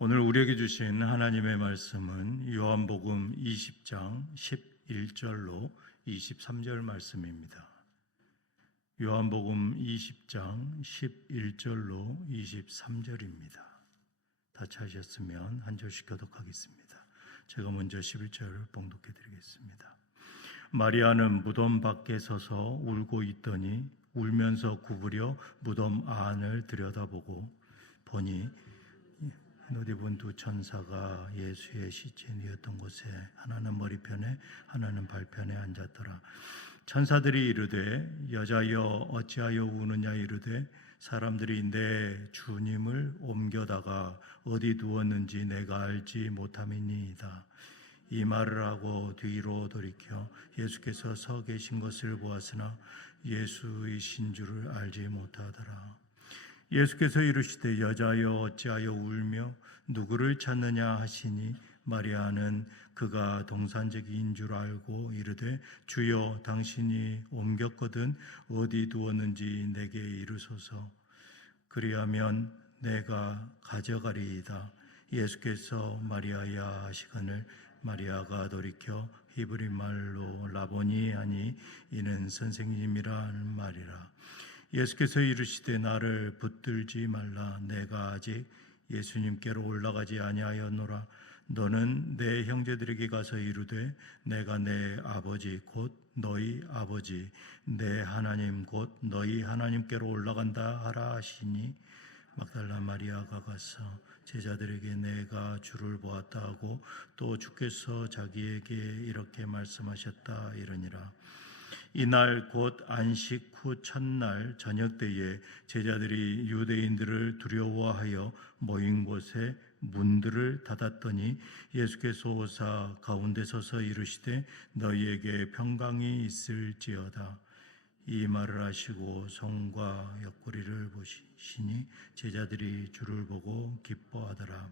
오늘 우리에게 주신 하나님의 말씀은 요한복음 20장 11절로 23절 말씀입니다. 요한복음 20장 11절로 23절입니다. 다 찾으셨으면 한 절씩 교독하겠습니다. 제가 먼저 11절을 봉독해 드리겠습니다. 마리아는 무덤 밖에 서서 울고 있더니 울면서 구부려 무덤 안을 들여다보고 보니 옷 입은 두 천사가 예수의 시체 누웠던 곳에 하나는 머리편에 하나는 발편에 앉았더라. 천사들이 이르되 여자여 어찌하여 우느냐 이르되 사람들이 내 주님을 옮겨다가 어디 두었는지 내가 알지 못함이니이다. 이 말을 하고 뒤로 돌이켜 예수께서 서 계신 것을 보았으나 예수이신 줄을 알지 못하더라. 예수께서 이르시되 여자여 어찌하여 울며 누구를 찾느냐 하시니 마리아는 그가 동산제기인 줄 알고 이르되 주여 당신이 옮겼거든 어디 두었는지 내게 이르소서. 그리하면 내가 가져가리이다. 예수께서 마리아야 하시거늘 마리아가 돌이켜 히브리 말로 라보니 하니 이는 선생님이라는 말이라. 예수께서 이르시되 나를 붙들지 말라. 내가 아직 예수님께로 올라가지 아니하였노라. 너는 내 형제들에게 가서 이르되 내가 내 아버지 곧 너희 아버지 내 하나님 곧 너희 하나님께로 올라간다 하라 하시니 막달라 마리아가 가서 제자들에게 내가 주를 보았다 하고 또 주께서 자기에게 이렇게 말씀하셨다 이러니라. 이날 곧 안식 후 첫날 저녁 때에 제자들이 유대인들을 두려워하여 모인 곳에 문들을 닫았더니 예수께서 오사 가운데 서서 이르시되 너희에게 평강이 있을지어다. 이 말을 하시고 손과 옆구리를 보시니 제자들이 주를 보고 기뻐하더라.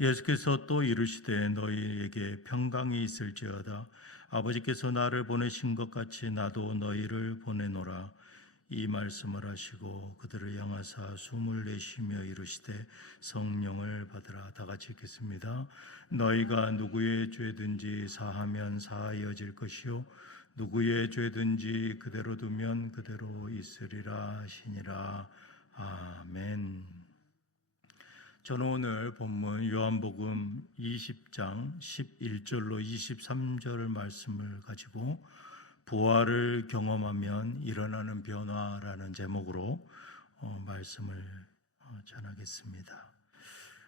예수께서 또 이르시되 너희에게 평강이 있을지어다. 아버지께서 나를 보내신 것 같이 나도 너희를 보내노라. 이 말씀을 하시고 그들을 향하사 숨을 내쉬며 이르시되 성령을 받으라. 다 같이 읽겠습니다. 너희가 누구의 죄든지 사하면 사하여질 것이요 누구의 죄든지 그대로 두면 그대로 있으리라 하시니라. 아멘. 저는 오늘 본문 요한복음 20장 11절로 23절 말씀을 가지고 부활을 경험하면 일어나는 변화라는 제목으로 말씀을 전하겠습니다.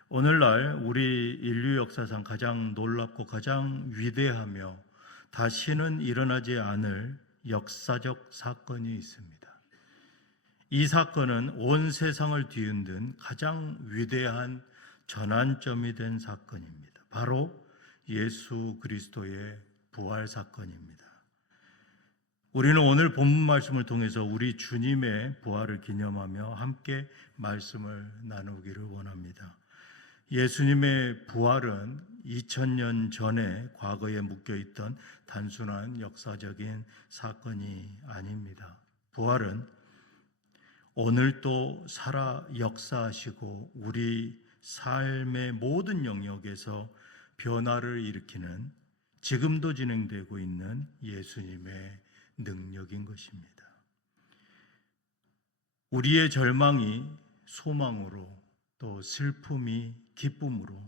오늘날 우리 인류 역사상 가장 놀랍고 가장 위대하며 다시는 일어나지 않을 역사적 사건이 있습니다. 이 사건은 온 세상을 뒤흔든 가장 위대한 전환점이 된 사건입니다. 바로 예수 그리스도의 부활 사건입니다. 우리는 오늘 본문 말씀을 통해서 우리 주님의 부활을 기념하며 함께 말씀을 나누기를 원합니다. 예수님의 부활은 2000년 전에 과거에 묶여있던 단순한 역사적인 사건이 아닙니다. 부활은 오늘도 살아 역사하시고 우리 삶의 모든 영역에서 변화를 일으키는 지금도 진행되고 있는 예수님의 능력인 것입니다. 우리의 절망이 소망으로 또 슬픔이 기쁨으로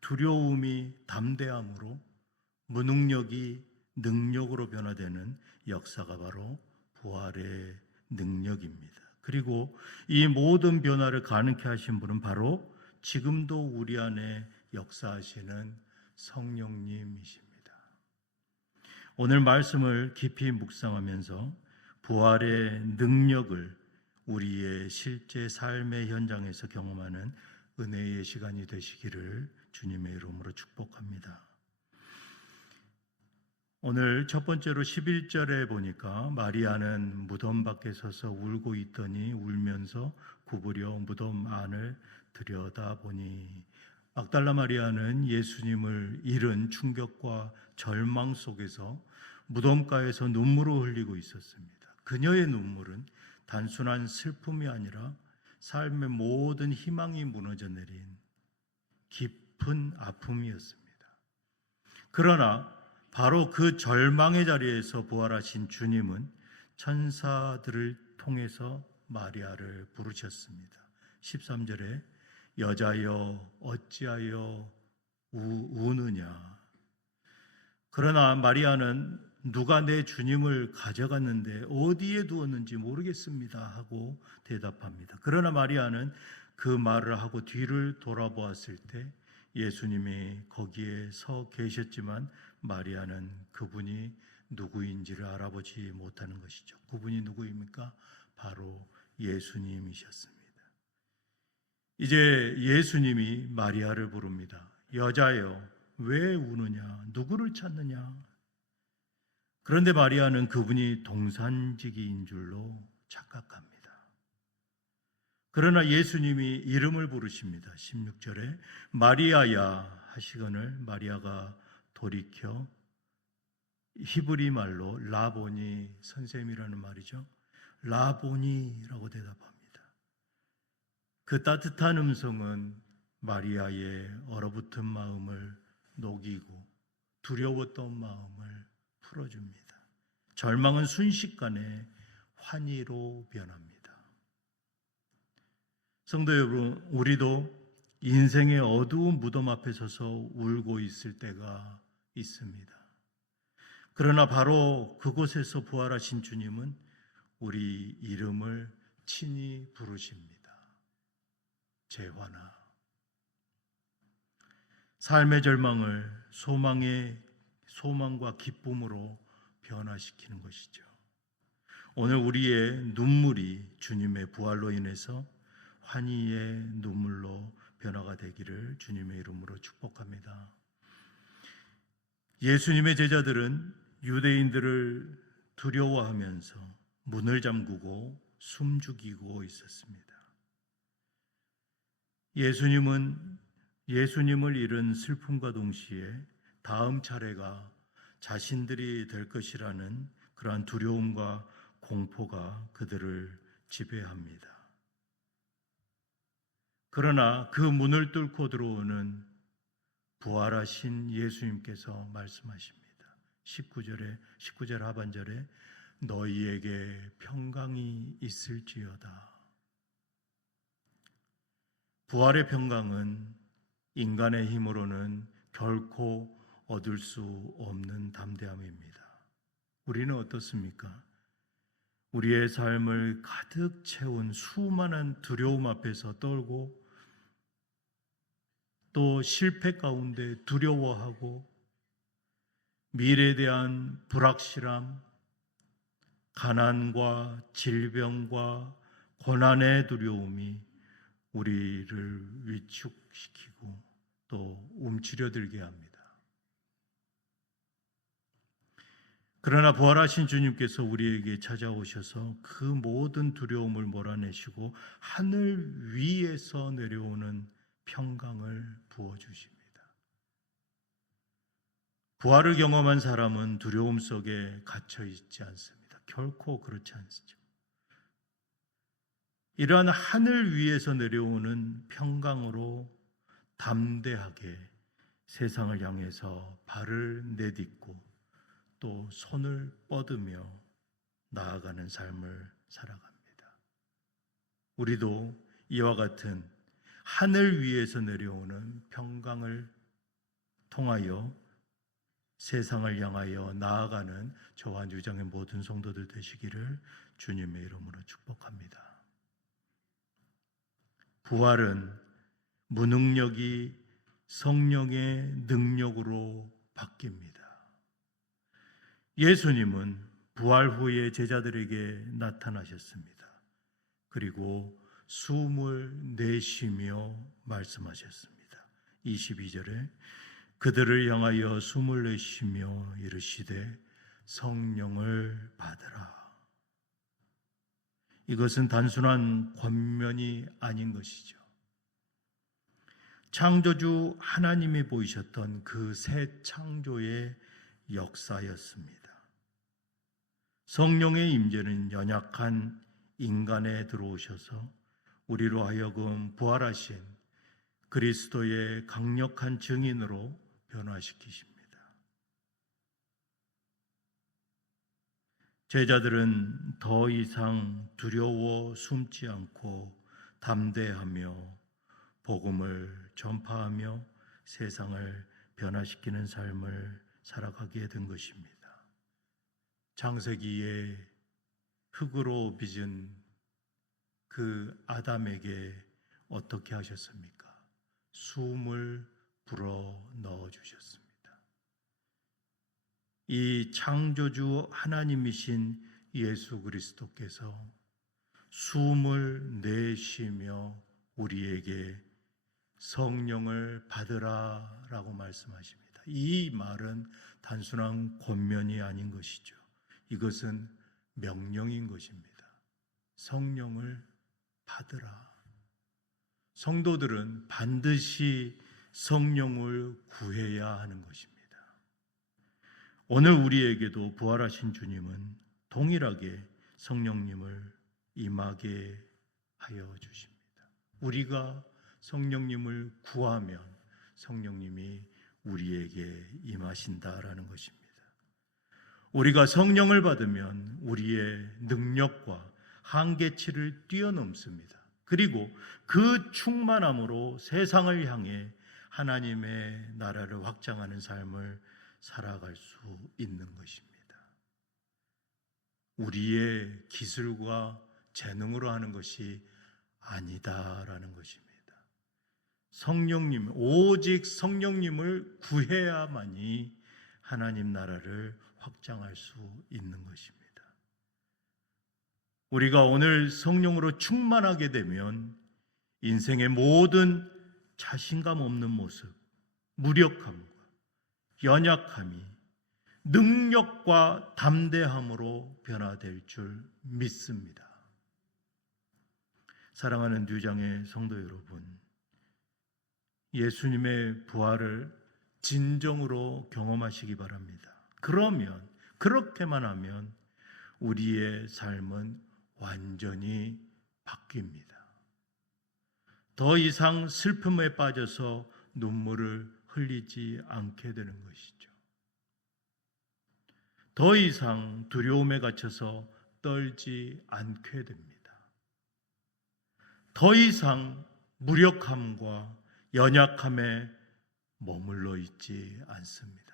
두려움이 담대함으로 무능력이 능력으로 변화되는 역사가 바로 부활의 능력입니다. 그리고 이 모든 변화를 가능케 하신 분은 바로 지금도 우리 안에 역사하시는 성령님이십니다. 오늘 말씀을 깊이 묵상하면서 부활의 능력을 우리의 실제 삶의 현장에서 경험하는 은혜의 시간이 되시기를 주님의 이름으로 축복합니다. 오늘 첫 번째로 11절에 보니까 마리아는 무덤 밖에 서서 울고 있더니 울면서 구부려 무덤 안을 들여다보니 막달라 마리아는 예수님을 잃은 충격과 절망 속에서 무덤가에서 눈물을 흘리고 있었습니다. 그녀의 눈물은 단순한 슬픔이 아니라 삶의 모든 희망이 무너져 내린 깊은 아픔이었습니다. 그러나 바로 그 절망의 자리에서 부활하신 주님은 천사들을 통해서 마리아를 부르셨습니다. 13절에 여자여 어찌하여 우느냐. 그러나 마리아는 누가 내 주님을 가져갔는데 어디에 두었는지 모르겠습니다 하고 대답합니다. 그러나 마리아는 그 말을 하고 뒤를 돌아보았을 때 예수님이 거기에 서 계셨지만 마리아는 그분이 누구인지를 알아보지 못하는 것이죠. 그분이 누구입니까? 바로 예수님이셨습니다. 이제 예수님이 마리아를 부릅니다. 여자여, 왜 우느냐? 누구를 찾느냐? 그런데 마리아는 그분이 동산지기인 줄로 착각합니다. 그러나 예수님이 이름을 부르십니다. 16절에 마리아야 하시거늘 마리아가 돌이켜 히브리 말로 라보니, 선생님이라는 말이죠. 라보니라고 대답합니다. 그 따뜻한 음성은 마리아의 얼어붙은 마음을 녹이고 두려웠던 마음을 풀어줍니다. 절망은 순식간에 환희로 변합니다. 성도 여러분, 우리도 인생의 어두운 무덤 앞에 서서 울고 있을 때가 있습니다. 그러나 바로 그곳에서 부활하신 주님은 우리 이름을 친히 부르십니다. 재환아. 삶의 절망을 소망과 기쁨으로 변화시키는 것이죠. 오늘 우리의 눈물이 주님의 부활로 인해서 환희의 눈물로 변화가 되기를 주님의 이름으로 축복합니다. 예수님의 제자들은 유대인들을 두려워하면서 문을 잠그고 숨죽이고 있었습니다. 예수님을 잃은 슬픔과 동시에 다음 차례가 자신들이 될 것이라는 그러한 두려움과 공포가 그들을 지배합니다. 그러나 그 문을 뚫고 들어오는 부활하신 예수님께서 말씀하십니다. 19절 하반절에 너희에게 평강이 있을지어다. 부활의 평강은 인간의 힘으로는 결코 얻을 수 없는 담대함입니다. 우리는 어떻습니까? 우리의 삶을 가득 채운 수많은 두려움 앞에서 떨고 또 실패 가운데 두려워하고 미래에 대한 불확실함, 가난과 질병과 고난의 두려움이 우리를 위축시키고 또 움츠려들게 합니다. 그러나 부활하신 주님께서 우리에게 찾아오셔서 그 모든 두려움을 몰아내시고 하늘 위에서 내려오는 평강을 부어주십니다. 부활을 경험한 사람은 두려움 속에 갇혀 있지 않습니다. 결코 그렇지 않죠. 이러한 하늘 위에서 내려오는 평강으로 담대하게 세상을 향해서 발을 내딛고 또 손을 뻗으며 나아가는 삶을 살아갑니다. 우리도 이와 같은 하늘 위에서 내려오는 평강을 통하여 세상을 향하여 나아가는 저와 유장의 모든 성도들 되시기를 주님의 이름으로 축복합니다. 부활은 무능력이 성령의 능력으로 바뀝니다. 예수님은 부활 후에 제자들에게 나타나셨습니다. 그리고 숨을 내쉬며 말씀하셨습니다. 22절에 그들을 향하여 숨을 내쉬며 이르시되 성령을 받으라. 이것은 단순한 권면이 아닌 것이죠. 창조주 하나님이 보이셨던 그 새 창조의 역사였습니다. 성령의 임재는 연약한 인간에 들어오셔서 우리로 하여금 부활하신 그리스도의 강력한 증인으로 변화시키십니다. 제자들은 더 이상 두려워 숨지 않고 담대하며 복음을 전파하며 세상을 변화시키는 삶을 살아가게 된 것입니다. 창세기에 흙으로 빚은 그 아담에게 어떻게 하셨습니까? 숨을 불어 넣어 주셨습니다. 이 창조주 하나님이신 예수 그리스도께서 숨을 내쉬며 우리에게 성령을 받으라 라고 말씀하십니다. 이 말은 단순한 권면이 아닌 것이죠. 이것은 명령인 것입니다. 성령을 받으라. 성도들은 반드시 성령을 구해야 하는 것입니다. 오늘 우리에게도 부활하신 주님은 동일하게 성령님을 임하게 하여 주십니다. 우리가 성령님을 구하면 성령님이 우리에게 임하신다라는 것입니다. 우리가 성령을 받으면 우리의 능력과 한계치를 뛰어넘습니다. 그리고 그 충만함으로 세상을 향해 하나님의 나라를 확장하는 삶을 살아갈 수 있는 것입니다. 우리의 기술과 재능으로 하는 것이 아니다라는 것입니다. 성령님, 오직 성령님을 구해야만이 하나님 나라를 확장할 수 있는 것입니다. 우리가 오늘 성령으로 충만하게 되면 인생의 모든 자신감 없는 모습, 무력함과 연약함이 능력과 담대함으로 변화될 줄 믿습니다. 사랑하는 뉴장의 성도 여러분, 예수님의 부활을 진정으로 경험하시기 바랍니다. 그러면, 그렇게만 하면 우리의 삶은 완전히 바뀝니다. 더 이상 슬픔에 빠져서 눈물을 흘리지 않게 되는 것이죠. 더 이상 두려움에 갇혀서 떨지 않게 됩니다. 더 이상 무력함과 연약함에 머물러 있지 않습니다.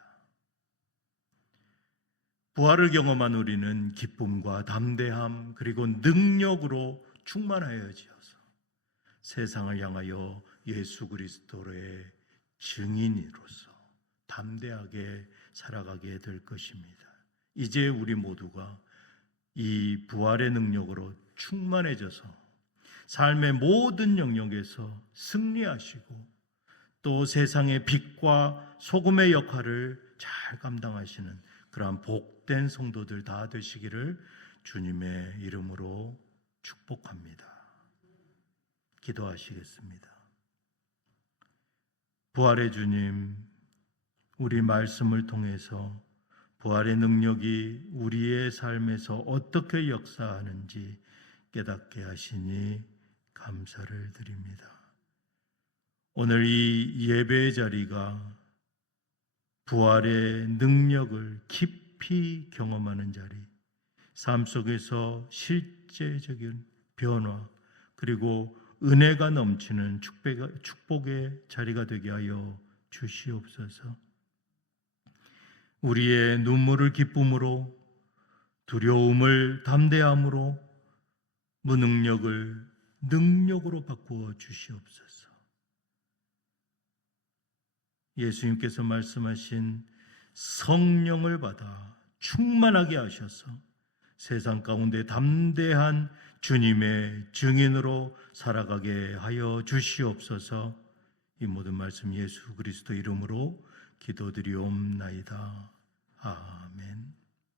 부활을 경험한 우리는 기쁨과 담대함 그리고 능력으로 충만하여지어서 세상을 향하여 예수 그리스도의 증인으로서 담대하게 살아가게 될 것입니다. 이제 우리 모두가 이 부활의 능력으로 충만해져서 삶의 모든 영역에서 승리하시고 또 세상의 빛과 소금의 역할을 잘 감당하시는 그러한 복된 성도들 다 되시기를 주님의 이름으로 축복합니다. 기도하시겠습니다. 부활의 주님, 우리 말씀을 통해서 부활의 능력이 우리의 삶에서 어떻게 역사하는지 깨닫게 하시니 감사를 드립니다. 오늘 이 예배의 자리가 부활의 능력을 깊이 경험하는 자리, 삶 속에서 실제적인 변화 그리고 은혜가 넘치는 축복의 자리가 되게 하여 주시옵소서. 우리의 눈물을 기쁨으로, 두려움을 담대함으로, 무능력을 능력으로 바꾸어 주시옵소서. 예수님께서 말씀하신 성령을 받아 충만하게 하셔서 세상 가운데 담대한 주님의 증인으로 살아가게 하여 주시옵소서. 이 모든 말씀 예수 그리스도 이름으로 기도드리옵나이다. 아멘.